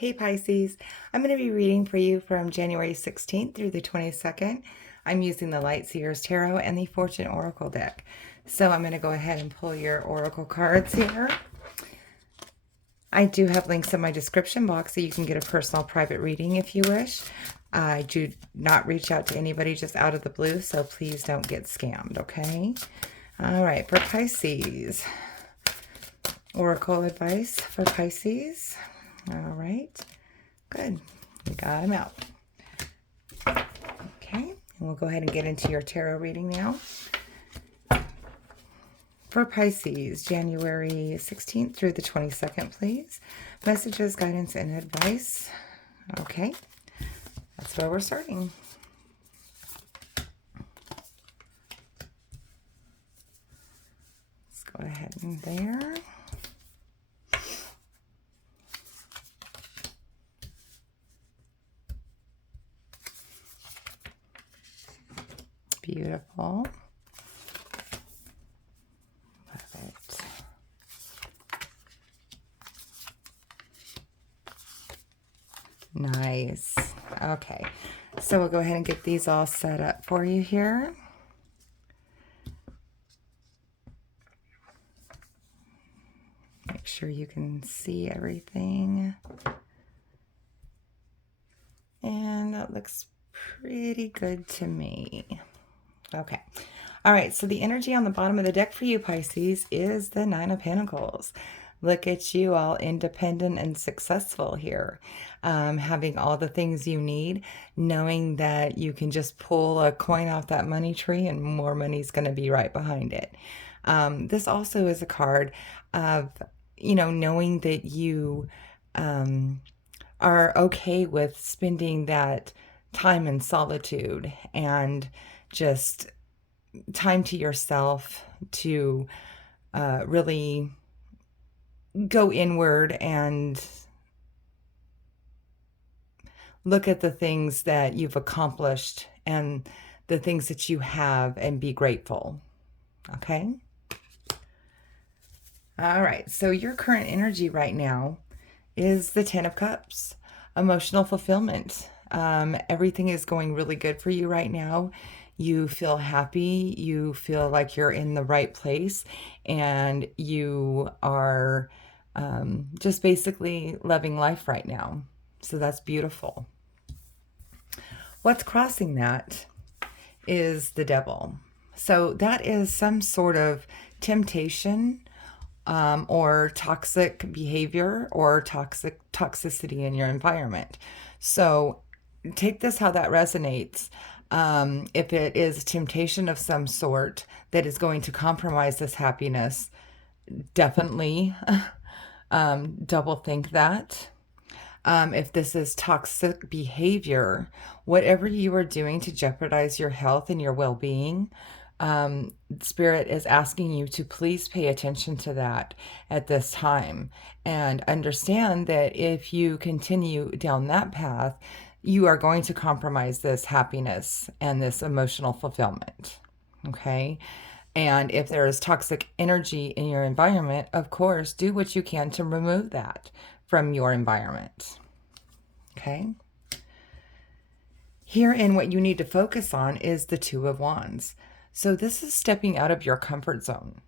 Hey Pisces, I'm going to be reading for you from January 16th through the 22nd. I'm using the Light Seers Tarot and the Fortune Oracle deck. So I'm going to go ahead and pull your Oracle cards here. I do have links in my description box so you can get a personal private reading if you wish. I do not reach out to anybody just out of the blue, so please don't get scammed, okay? All right, for Pisces. Oracle advice for Pisces. All right, good. We got them out. Okay, and we'll go ahead and get into your tarot reading now. For Pisces, January 16th through the 22nd, please. Messages, guidance, and advice. Okay, that's where we're starting. Let's go ahead and there. Beautiful. Love it. Nice. Okay, so we'll go ahead and get these all set up for you here. Make sure you can see everything. And that looks pretty good to me. Okay. All right. So the energy on the bottom of the deck for you, Pisces, is the Nine of Pentacles. Look at you, all independent and successful here. Having all the things you need, knowing that you can just pull a coin off that money tree and more money's going to be right behind it. This also is a card of, knowing that you are okay with spending that time in solitude and just time to yourself to really go inward and look at the things that you've accomplished and the things that you have and be grateful. Okay? All right, so your current energy right now is the Ten of Cups, emotional fulfillment. Everything is going really good for you right now. You feel happy, you feel like you're in the right place, and you are just basically loving life right now. So that's beautiful. What's crossing that is the devil. So that is some sort of temptation or toxic behavior or toxicity in your environment. So take this how that resonates. If it is temptation of some sort that is going to compromise this happiness, definitely double think that. If this is toxic behavior, whatever you are doing to jeopardize your health and your well-being, Spirit is asking you to please pay attention to that at this time and understand that if you continue down that path, you are going to compromise this happiness and this emotional fulfillment. Okay? And if there is toxic energy in your environment, of course, do what you can to remove that from your environment. Okay? Herein, what you need to focus on is the Two of Wands. So this is stepping out of your comfort zone.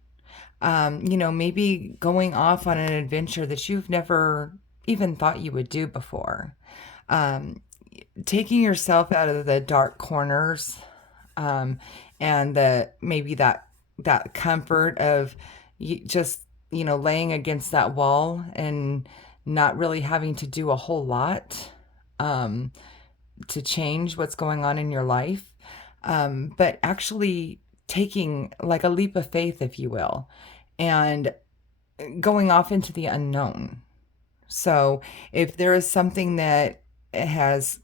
Maybe going off on an adventure that you've never even thought you would do before. Taking yourself out of the dark corners and maybe that comfort of just, laying against that wall and not really having to do a whole lot to change what's going on in your life. But actually taking like a leap of faith, if you will, and going off into the unknown. So if there is something that has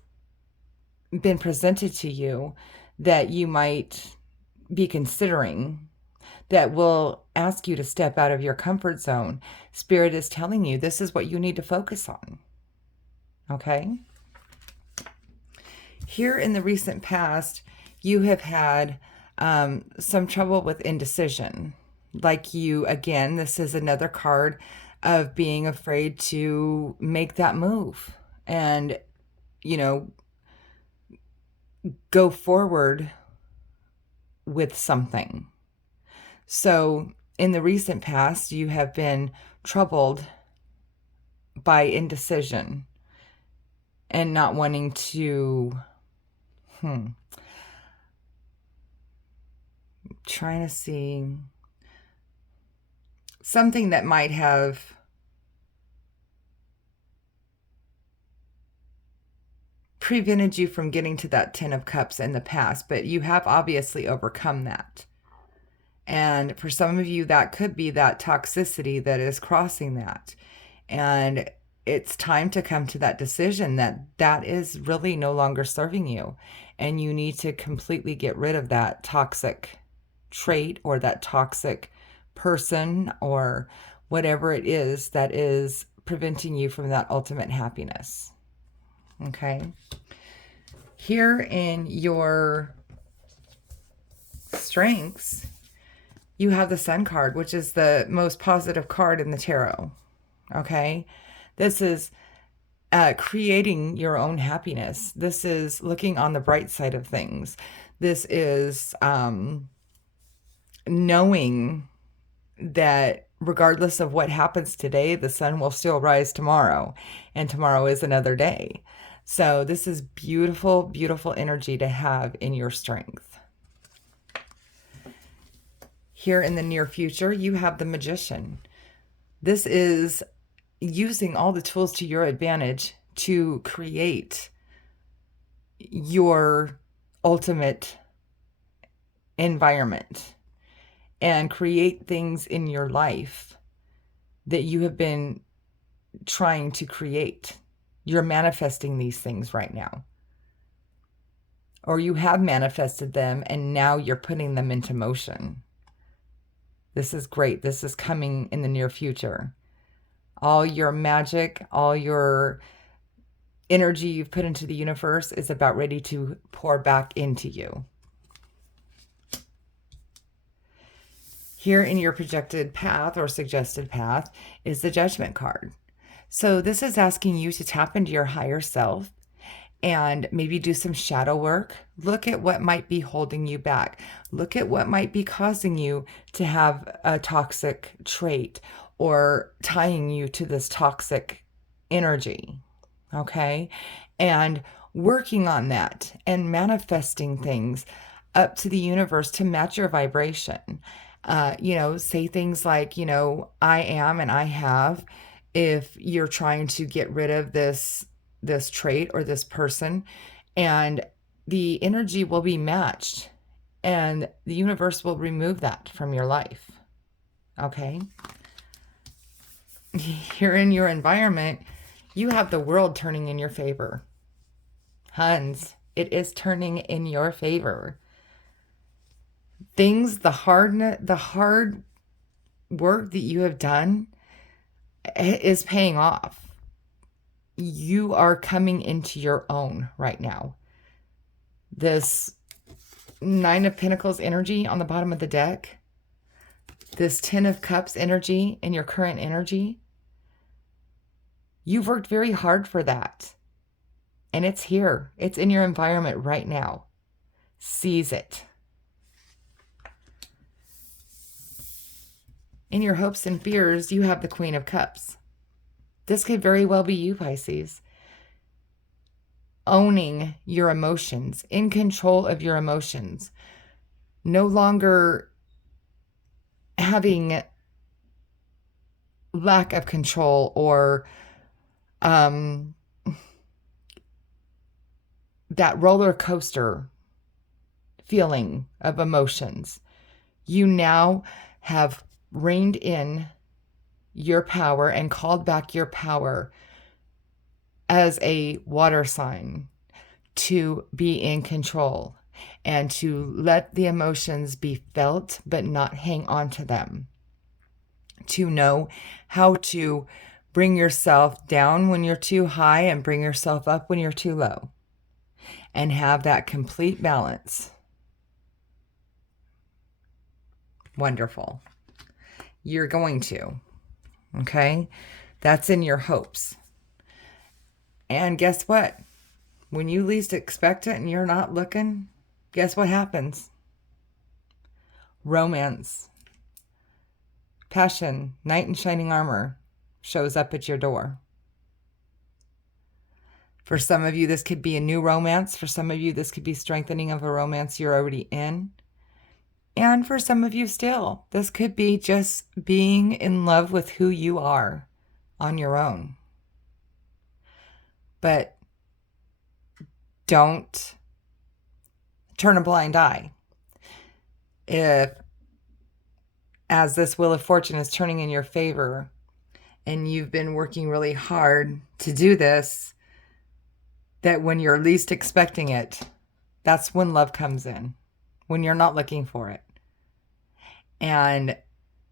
been presented to you that you might be considering that will ask you to step out of your comfort zone, Spirit is telling you this is what you need to focus on. Okay? Here in the recent past, you have had some trouble with indecision. Like again, this is another card of being afraid to make that move. and, you know, go forward with something. So in the recent past, you have been troubled by indecision and not wanting to, trying to see something that might have prevented you from getting to that 10 of Cups in the past, but you have obviously overcome that. And for some of you, that could be that toxicity that is crossing that. And it's time to come to that decision that that is really no longer serving you. And you need to completely get rid of that toxic trait or that toxic person or whatever it is that is preventing you from that ultimate happiness. Okay. Here in your strengths, you have the Sun card, which is the most positive card in the tarot. Okay. This is creating your own happiness. This is looking on the bright side of things. This is knowing that regardless of what happens today, the sun will still rise tomorrow, and tomorrow is another day. So this is beautiful, beautiful energy to have in your strength. Here in the near future, you have the Magician. This is using all the tools to your advantage to create your ultimate environment and create things in your life that you have been trying to create. You're manifesting these things right now. Or you have manifested them and now you're putting them into motion. This is great. This is coming in the near future. All your magic, all your energy you've put into the universe is about ready to pour back into you. Here in your projected path or suggested path is the Judgment card. So this is asking you to tap into your higher self and maybe do some shadow work. Look at what might be holding you back. Look at what might be causing you to have a toxic trait or tying you to this toxic energy. Okay? And working on that and manifesting things up to the universe to match your vibration. Say things like, I am and I have, if you're trying to get rid of this trait or this person, and the energy will be matched and the universe will remove that from your life. Okay. Here in your environment, you have the world turning in your favor. Huns, it is turning in your favor. Things, the hard work that you have done is paying off. You are coming into your own right now. This 9 of Pentacles energy on the bottom of the deck, this 10 of Cups energy in your current energy, you've worked very hard for that. And it's here. It's in your environment right now. Seize it. In your hopes and fears, you have the Queen of Cups. This could very well be you, Pisces. Owning your emotions, in control of your emotions. No longer having lack of control or that roller coaster feeling of emotions. You now have reined in your power and called back your power as a water sign to be in control and to let the emotions be felt but not hang on to them. To know how to bring yourself down when you're too high and bring yourself up when you're too low. And have that complete balance. Wonderful. You're going to. Okay? That's in your hopes. And guess what? When you least expect it and you're not looking, guess what happens? Romance, passion, knight in shining armor shows up at your door. For some of you, this could be a new romance. For some of you, this could be strengthening of a romance you're already in. And for some of you still, this could be just being in love with who you are on your own. But don't turn a blind eye. If, as this Wheel of Fortune is turning in your favor, and you've been working really hard to do this, that when you're least expecting it, that's when love comes in, when you're not looking for it. And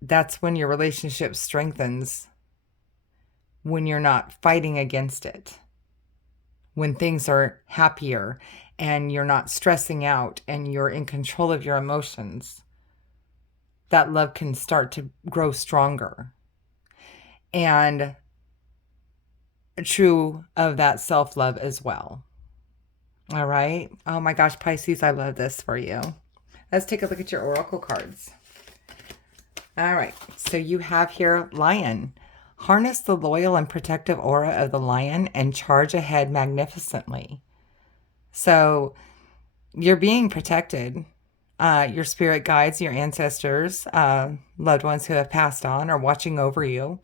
that's when your relationship strengthens, when you're not fighting against it, when things are happier and you're not stressing out and you're in control of your emotions. That love can start to grow stronger. And true of that self-love as well. All right. Oh my gosh, Pisces, I love this for you. Let's take a look at your oracle cards. All right. So you have here Lion. Harness the loyal and protective aura of the lion and charge ahead magnificently. So you're being protected. Your spirit guides, your ancestors, loved ones who have passed on are watching over you.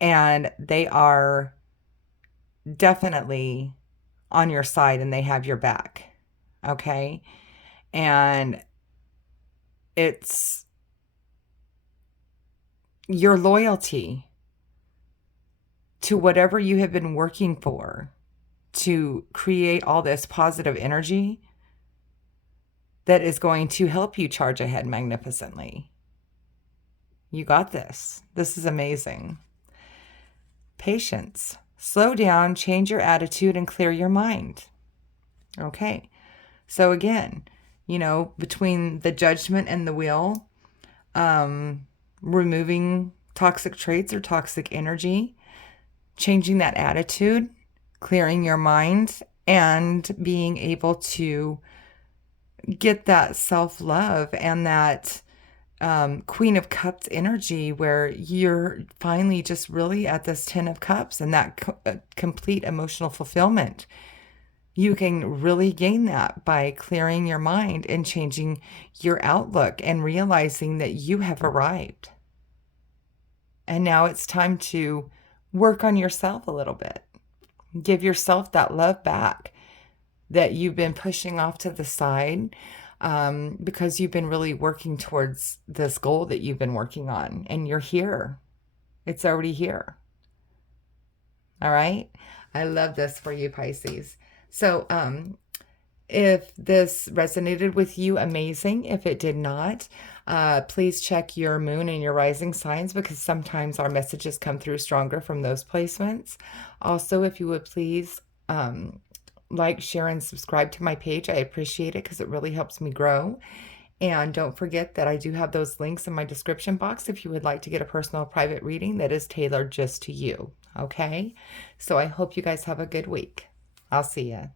And they are definitely on your side and they have your back. Okay. And it's your loyalty to whatever you have been working for to create all this positive energy that is going to help you charge ahead magnificently. You got this. This is amazing. Patience. Slow down, change your attitude, and clear your mind. Okay. So again, between the Judgment and the Wheel, removing toxic traits or toxic energy, changing that attitude, clearing your mind, and being able to get that self-love and that Queen of Cups energy where you're finally just really at this 10 of Cups and that complete emotional fulfillment. You can really gain that by clearing your mind and changing your outlook and realizing that you have arrived. And now it's time to work on yourself a little bit. Give yourself that love back that you've been pushing off to the side because you've been really working towards this goal that you've been working on. And you're here. It's already here. All right? I love this for you, Pisces. So if this resonated with you, amazing. If it did not, please check your moon and your rising signs because sometimes our messages come through stronger from those placements. Also, if you would please like, share, and subscribe to my page. I appreciate it because it really helps me grow. And don't forget that I do have those links in my description box if you would like to get a personal private reading that is tailored just to you. Okay? So I hope you guys have a good week. I'll see ya.